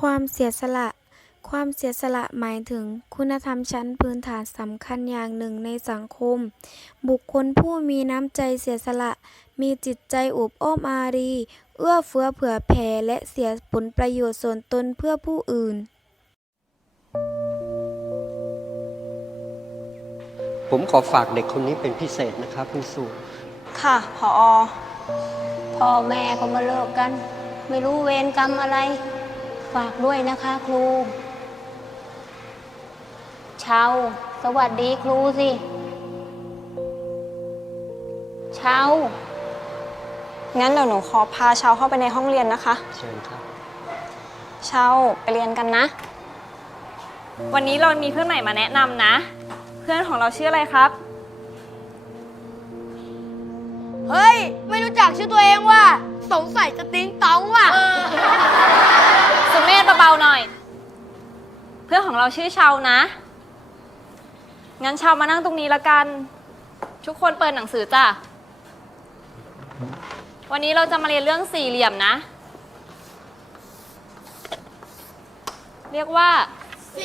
ความเสียสละ ความเสียสละหมายถึงคุณธรรมชั้นพื้นฐานสำคัญอย่างหนึ่งในสังคม บุคคลผู้มีน้ำใจเสียสละ มีจิตใจอบอ้อมอารี เอื้อเฟื้อเผื่อแผ่และเสียผลประโยชน์ส่วนตนเพื่อผู้อื่น ผมขอฝากเด็กคนนี้เป็นพิเศษนะครับคุณสุค่ะพอพ่อแม่ก็มาเลิกกัน ไม่รู้เวรกรรมอะไร ฝากด้วยนะคะครูเชาสวัสดีครูสิเชางั้นเดี๋ยวหนูขอพาเชาเข้าไปในห้องเรียนนะคะ เชิญครับ เชาไปเรียนกันนะ วันนี้เรามีเพื่อนใหม่มาแนะนำนะ เพื่อนของเราชื่ออะไรครับ เฮ้ย ไม่รู้จักชื่อตัวเองว่า สงสัยจะติ้งต้องว่ะ สุเมธเบาๆหน่อย เพื่อนของเราชื่อเชานะ งั้นเชามานั่งตรงนี้ละกัน ทุกคนเปิดหนังสือจ้ะ วันนี้เราจะมาเรียนเรื่องสี่เหลี่ยมนะ เรียกว่าเ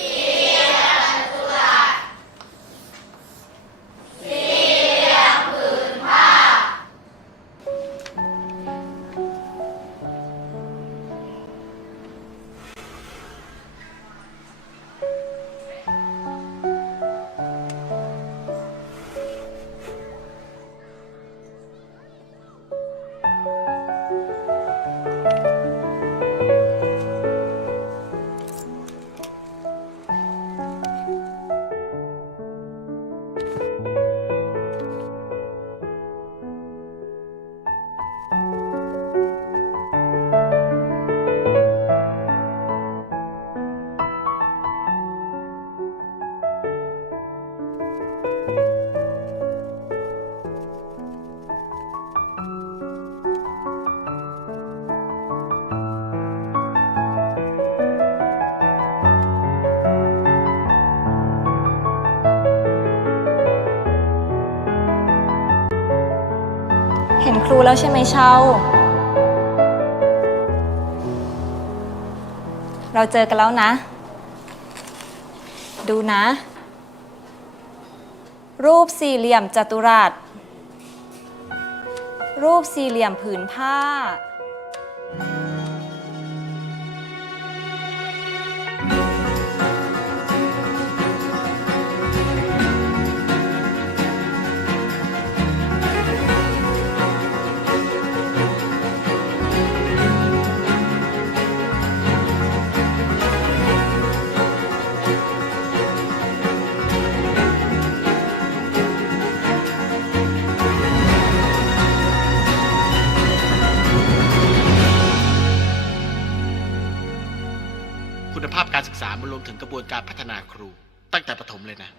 นครูแล้วใช่ไหมเชาเราเจอกันแล้วนะ ดูนะ รูปสี่เหลี่ยมจัตุรัส รูปสี่เหลี่ยมผืนผ้า ครู ตั้งแต่ประถมเลยนะ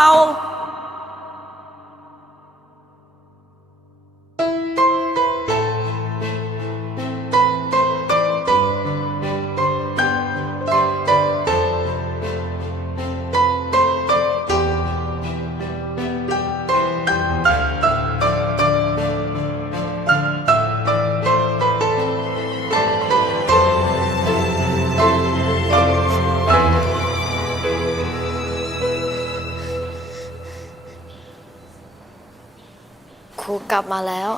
Wow. ลับมาแล้ว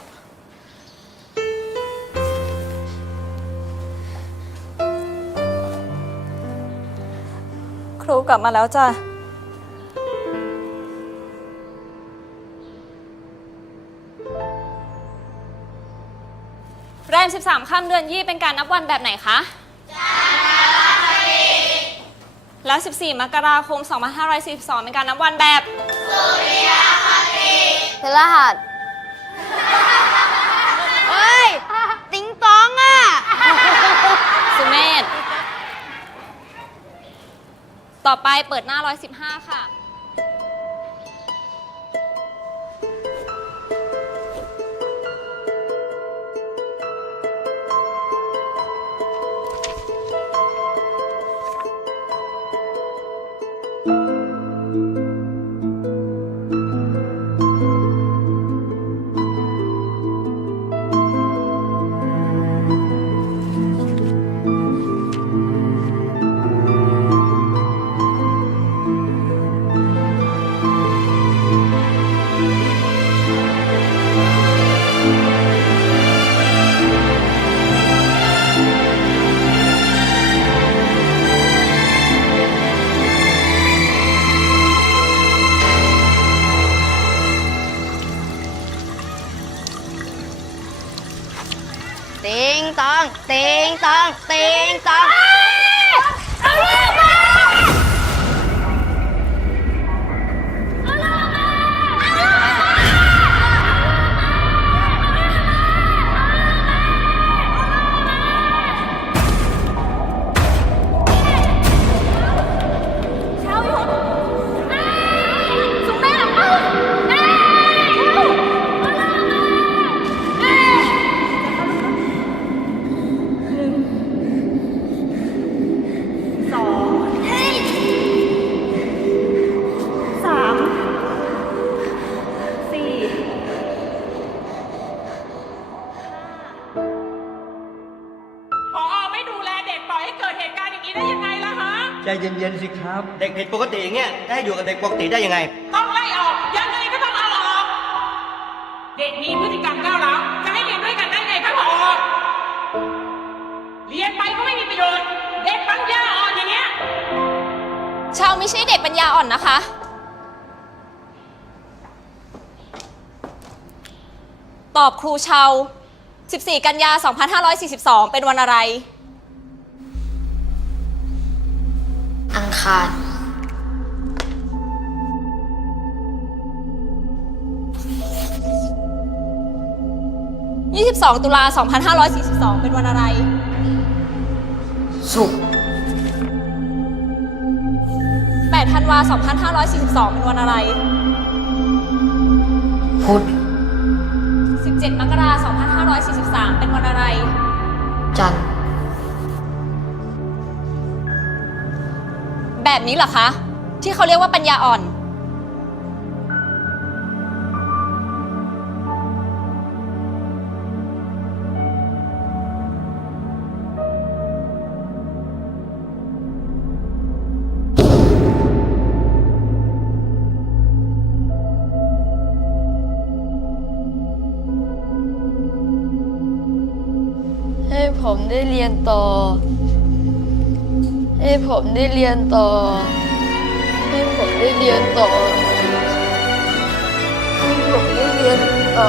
ครูกลับมาแล้วจ้ะ แรม 13 ค่ำเดือนยี่เป็นการนับวันแบบไหนคะแล้ว 14 มกราคม 2542 เป็นการนับวันแบบพฤหัส เฮ้ย ติ๊งตองอะ สุเมธ ต่อไปเปิดหน้า 115 ค่ะ นๆสิครับ เด็กผิดปกติอย่างเงี้ยจะให้อยู่กับเด็กปกติได้ยังไง ต้องไล่ออกยังไงก็ต้องเอาออก เด็กมีพฤติกรรมก้าวร้าวจะให้เรียนด้วยกันได้ไงครับพอเรียนไปก็ไม่มีประโยชน์ เด็กปัญญาอ่อนอย่างเงี้ยชาวไม่ใช่เด็กปัญญาอ่อนนะคะ ตอบครูชาว 14 กันยา 2542 เป็นวันอะไร อังคาร 22 ตุลา 2542 เป็นวันอะไรศุกร์8ธันวา 2542 เป็นวันอะไร พุธ17 มกราคม2543 เป็นวันอะไร จันทร์ แบบนี้เหรอคะ ที่เขาเรียกว่าปัญญาอ่อน ให้ผมได้เรียนต่อ ให้ผมได้เรียนต่อ ให้ผมได้เรียนต่อให้ผมได้เรียนต่อ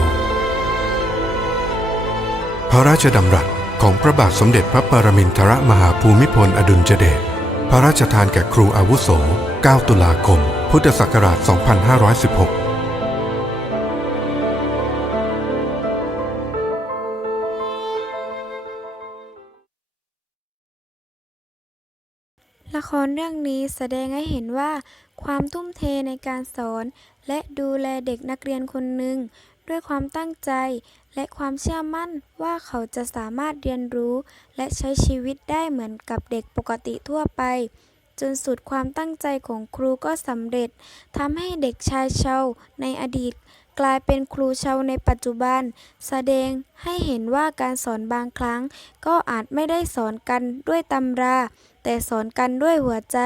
พระราชดำรัสของพระบาทสมเด็จพระปรมินทรมหาภูมิพลอดุลยเดช พระราชทานแก่ครูอาวุโส 9 ตุลาคม พุทธศักราช 2516ละครเรื่องนี้แสดงให้เห็นว่า ความทุ่มเทในการสอน และดูแลเด็กนักเรียนคนหนึ่ง ด้วยความตั้งใจ และความเชื่อมั่นว่าเขาจะสามารถเรียนรู้ และใช้ชีวิตได้เหมือนกับเด็กปกติทั่วไป จนสุดความตั้งใจของครูก็สำเร็จทำให้เด็กชายชาวในอดีต กลายเป็นครูชาวในปัจจุบัน แสดงให้เห็นว่าการสอนบางครั้ง ก็อาจไม่ได้สอนกันด้วยตำรา แต่สอนกันด้วยหัวใจ